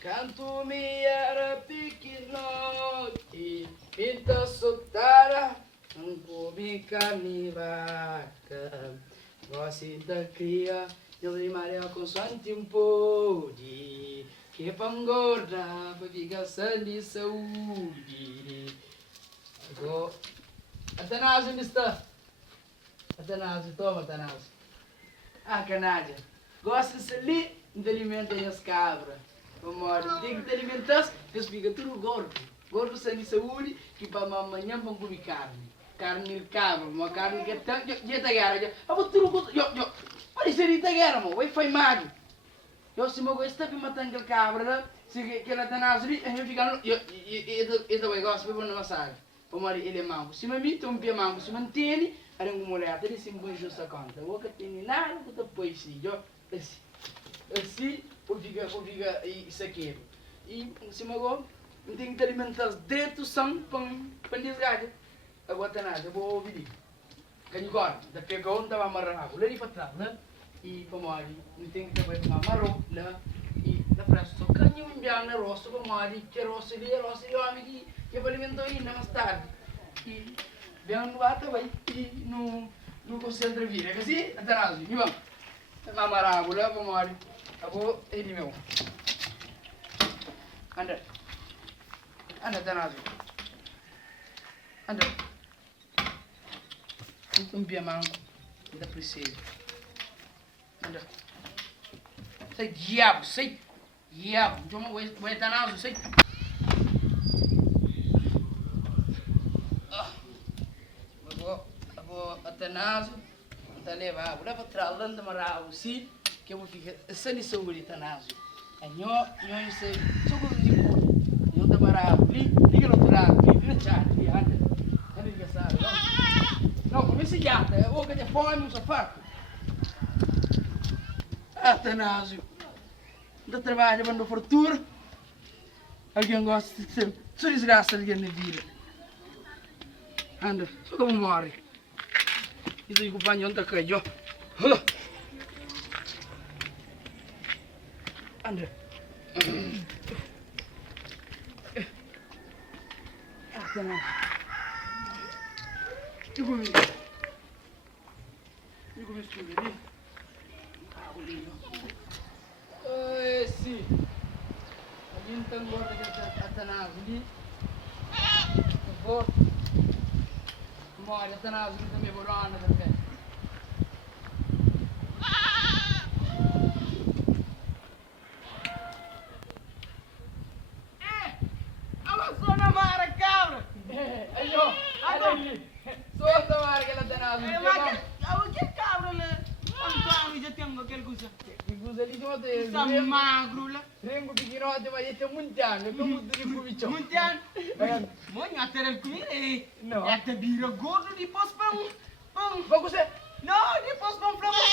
Canto me era pequenote, pinta soltara, um come carne vaca. Gosto da cria, ele maria com santi um pode, que pangorda, ficação de saúde. Agora, Atanásio, mister. Atanásio, toma, Atanásio. Ah, canádia. Gosta-se ali de alimentar as cabras. Vamos, tem que te alimentar, eles ficam tudo gordo. Gordo sem saúde, que para amanhã vão comer carne. Carne de cabra, uma carne que é tão... Já tá guerra, já. Eu vou tudo gordo. Olha isso aí, tá guerra, mano. Vai foi magro. Eu se me gosto de matar aquele cabra, se que ela tá na azul, eu fico... Eu vai gostar, vou na massagem. Vamos, ele é mango. Se me mete um pé mango, se mantém, era uma mulher, ele se põe justa conta. Eu vou ter nada, eu vou depois sim, eu... Assim, eu fico isso aqui. E se me go, eu tenho que alimentar dentro são para desgajar. Agora tá nada, eu vou ouvir. Ganho agora, da pegou onde estava amarrado, ali para trás, né? E para morrer, eu tenho que também amarrar, né? E na frente só ganho um bião na roça para morrer, que roça ali, homem que vai alimentar ainda mais tarde. E bião no ar também, e não concentra vir, é assim? Até nada, e vamos. Amarrado, né? Para morrer. Aku ini mau. Anda tanah tu. Anda. Itu biar mang, kita percaya. Anda. Saya diabo, saya diabo. Cuma boleh tanah tu, saya. Aku tanah tu, kita leva. Udah petralan temarau si. Que eu vou ficar sem saúde tanásio. Eu sei, só que eu digo, eu trabalhar ali, liga no outro lado, liga no chat, anda, liga sabe, não, como se jata, eu vou ter fome no sofá. Ah, tanásio, não trabalha quando fortuna, alguém gosta de ser, só desgraça alguém na vida. Anda, só como morre. Isso aí companheiro tá caindo. Anda. Ah, tenang. Ibu sendiri. Aku lihat. Si. Bintang buat kita tanah ini. Buat. Mau ada tanah ini kami boran ada kan. Magro lah. Rengo bikin roti macam itu muntian, itu mudah dikubicu. Muntian. Mau nyateran kuih. No. Nyate bira gordo di pos bang. Bagus ya? No, di pos bang flamos.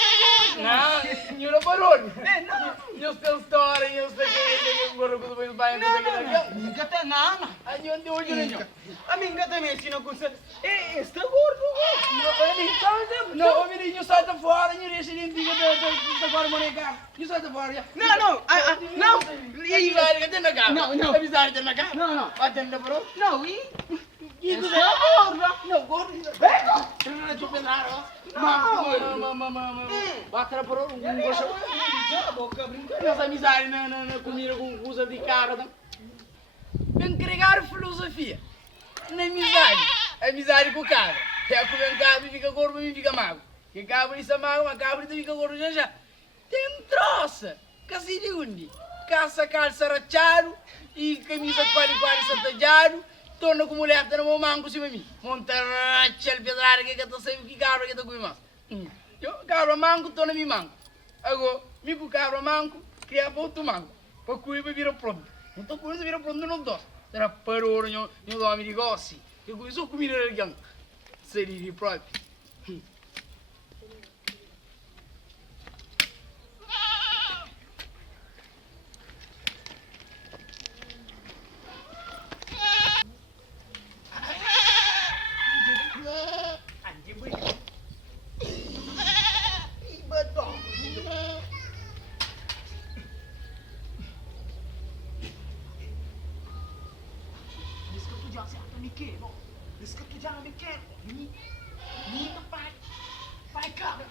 Nah, nyuruh baron. No. Nyustel story, nyustel kayak yang gordo kudu main banyak. No. Kata nana. Anyon di ujungnya. Amin kata Messi no kusa. Está gordo. No, ini sabe. No, ini nyusah tu fora, nyuri sini tiga tu fora mereka. Nyusah tu fora ya. No. Ini lari kata nak. No. Habis lari kata nak. No. Macam tu bro. No, itu gordo. No, gordo. Bego. Terus cuci naro. Mama. Batra bro, gosha. Boca brinca. Nessa amizade na comida com usa de cara. Vem carregar filosofia. Na amizade com o cabra. É comer um cabra e fica gordo e fica magro. Que cabra isso é magro, a cabra fica gordo já. Tem troça, casi de undi. Calça rachado e camisa quali santajado. Torna com mulher, tá no mango cima de mim. Monta rachel pedrar que eu tô sem que cabra que eu tô com mais. Eu cabra mango, torna mi mango. Agora, me com cabra mango, cria outro mango. Para cuidar vira pronto. Não tô cuidando vira pronto não dó. Era parou no nome de gossi. Eu começou a comer alguém. Seria de próprio. quê? Não. Diz que já me quer. Me pai. Pai, cabra.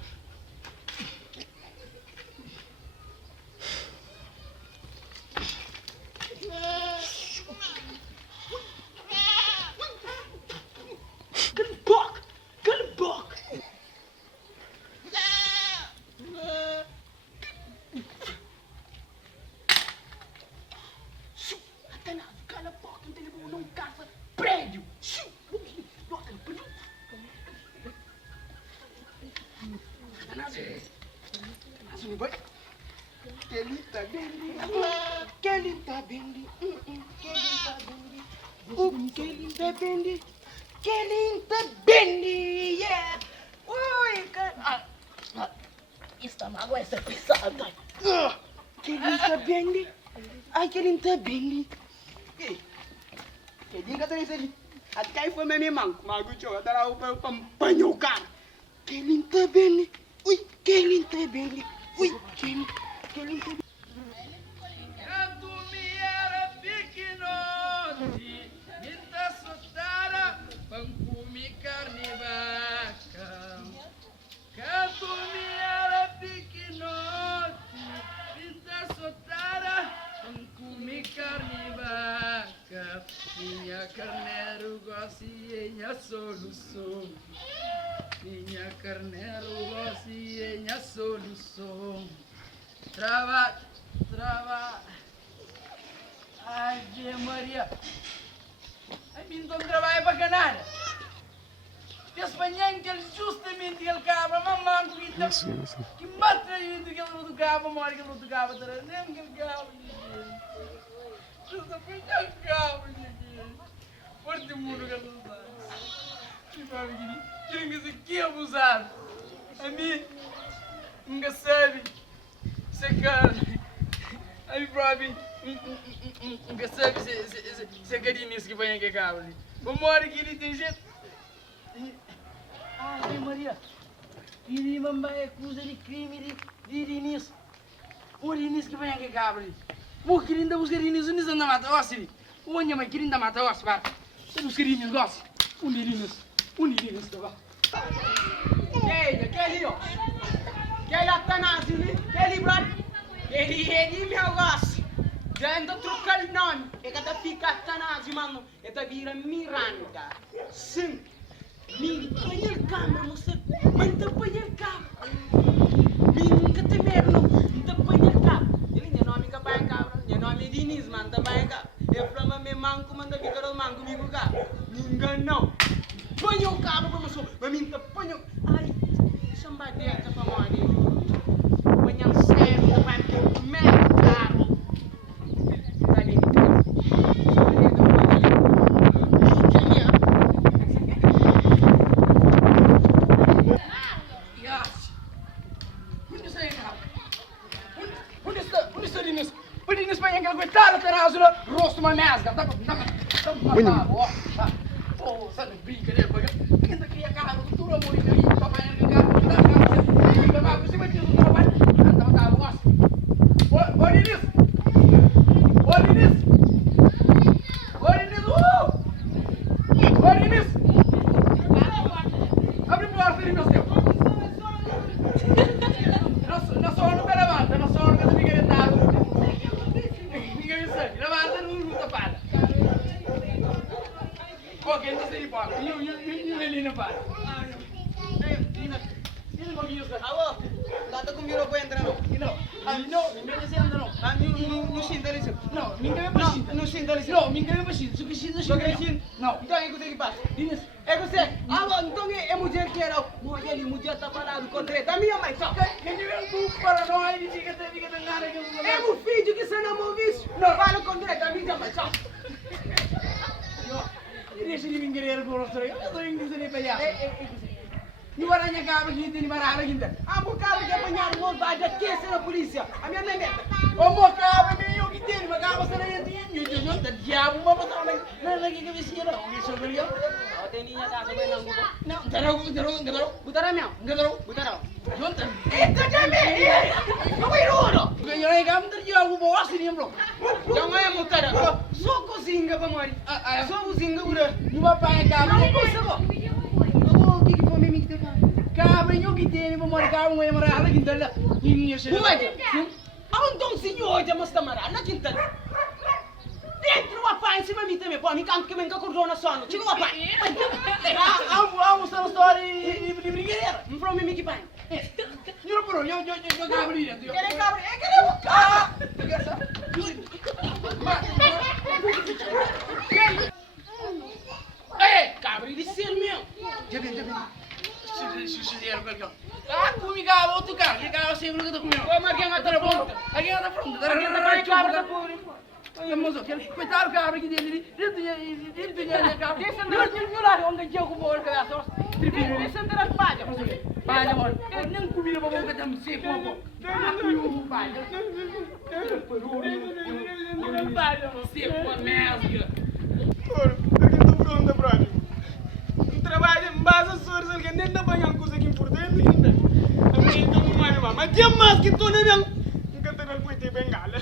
Kelinta Bendy, yeah! Oi, cara! Estômago essa pesada! Kelinta Bendy! Ai, Kelinta Bendy! Kelinta tá nesse ali! Até aí foi meu manco, mas o tio, até lá o pampanho, cara! Kelinta Bendy! Ui, Kelinta Bendy! Ui, Kelinta Bendy! Quando me era pequenote, Pancumi carne vaca, canto me era pequenote, pinta sotara, pancumi carne vaca, minha carneiro gosta e minha solução, minha carneiro gosta e minha solução, trava, ai, Maria. Ai, então trabalha para canalha. Esse banhão que ele justamente ele acaba, mamãe, que mata ele que ele não tocava, morre que ele não tocava, nem que ele acaba, justa foi tão acaba, forte muro que ele não sabe. Que vai vir, que isso aqui é abusado. A mim, nunca sabe, sacar, a mim próprio. Nunca sabe se é carinhas que vem aqui a cabo ali. Vamos embora que ele tem jeito. Ai, Maria. Ele vai acusar de crime de início. O início que vem aqui a cabo ali. O querido buscar início, o início não mata o ossi. O anha vai querendo matar o ossi, para. O buscar início, gosta. O início, tá bom. Que ali, ó. Que ele tá na azul, que ele, brother. Ele, meu gosto. Dando trocar nome, é que tá fica tanás, mano, é que vira Miranda. Sim, me põe a câmera, você, mas te põe a câmera. Me nunca te medo, te põe a câmera. Ele não é nome que vai câmera, não é nome de Nis, man, te vai câmera. É pra me manco, manda ficar o manco, me buga. Ninguém não. Põe o câmera para você, mas me te põe o. Ai, somebody essa para morrer. Põe a sério, vai me merda. Rosto uma mesga, dá pra matar, ó, pô, sabe, brincadeira, porque ainda queria carro, tudo amor, e papai não ligar, dá carro, fica lá, por cima disso, não vai, dá matar, gosta. Ô, Linis, abre a porta, Linis, teu. Não sou no caravana, não sou no caso de micaretado. Levanta no tapado. Ok, não sei de porta. E ele não para. Alô, lá tá comigo, eu vou entrar não. Não, ninguém vai entrar não. Não sinta isso. Não, ninguém vai sinta. Não sinta isso. Não, ninguém vai sinta. Se você não não. Então é que você que passa. É você. Alô, então é mulher que era. Mulher tá parado com treta. A minha mãe, só. Ele vem com paranoia e fica nada. É meu filho que você não ouviu. Não, fala com treta. A minha mãe, só. Deixa ele vir querer por você. Eu tô indo dizer para allá. Ni waranya ka begini ni marah lagi nda. Amo ka be apanhar o mundo vai da case na polícia. A minha mãe. O mo ka be eu que tem, mas ka você não tem. Eu tá diabo, mas você não lagi que você não. O que sou eu? O tem ninha ka be não. Não, darau. Butara meu. Darau. Junta. Eita também. Eu vou ir. Ganhou aí, cara, não tinha algum boss nem bro. Jangan yang mutar aku. So ko singa pa mari. So ko singa udah. Ni papai cabra. Não posso ko. Ako kiki po mimi kita kan. Cabra nyo kitene mo mari cabra mo mara ala gindala. Ninyo siya. Buat je. Awon dong sinyo aja mas tamara. Anak kita. Dentro wa pa em cima mim também. Pô, me campo que me cordona sono. Chico wa pa. Amo essa história de brincadeira. Mfro mimi que pa. Yo bro, yo cabra dentro. Quer cabra? Quer cabra de ser meu. Jabi. Susiero quello. Aku mi cabra, tu cabra, che cabra sempre che tu comio. Kau mari yang atas pronto. Aqui na frente, Kita main cabra da puri. Vamos aqui. Coitado cabra que dele. Ele tinha cabra. Dia sendiri nyulah onde jauh ku bor ka asos. Dia sendiri paja. Paja mon. Nang kumira ba mo kadam se ko po. Aku paja. Se ko mesga. Perché tu pronto proprio? Tu trabalha em base social que nem dá banhar coisa que importante ainda. A mim então não vai mais. Mas tinha mais que tu nem não. Nunca te não foi ter bengala.